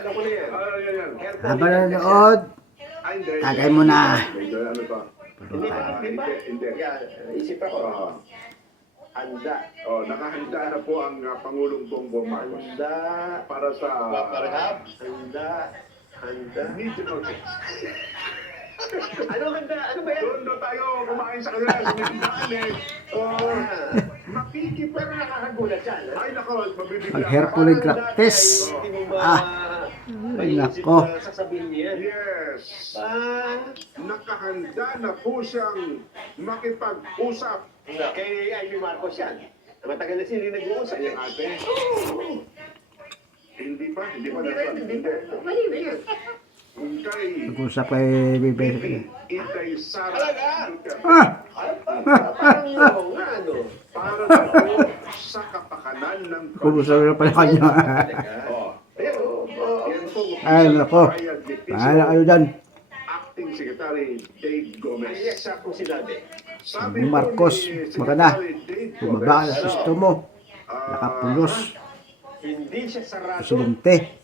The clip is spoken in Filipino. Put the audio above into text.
Alam ko na yan. Yan. Habang nanonood, tagay mo na. Ano to? Hindi ba? Hindi. Isip ako. Handa. Nakahanda na po ang Pangulong Bongbong Marcos. Handa. Para sa... Handa. Meeting notice. Ano handa? Ano ba yan? Doon tayo kumain sa kanila sa Mindaan eh. Pero nakakagulat yan. Ay nako, mabibigla. Ang hair pulling practice. Ay, nako. Sasabihin niya. Yes. Nakahanda na po siyang makipag-usap. Kay Amy Marcos yan. Matagal na sila nag-uusap. Ay, ate. Hindi pa. Hindi Mali na yan. Kay Nag-usap kay Bebe. Inday Sara. Parang yung ano. Para po sa kapakanan ng Kumusta na pala kanya. Ayan, Yan po. Ay, nako. Bahala kayo dyan. Acting Secretary Dave Gomez. Ay, eksaktong sinabi. Sabi Marcos, po ni maganda. Secretary Dave Bumaba Gomez, ang gusto mo. Nakapulos. Hindi siya sarado. Presidente.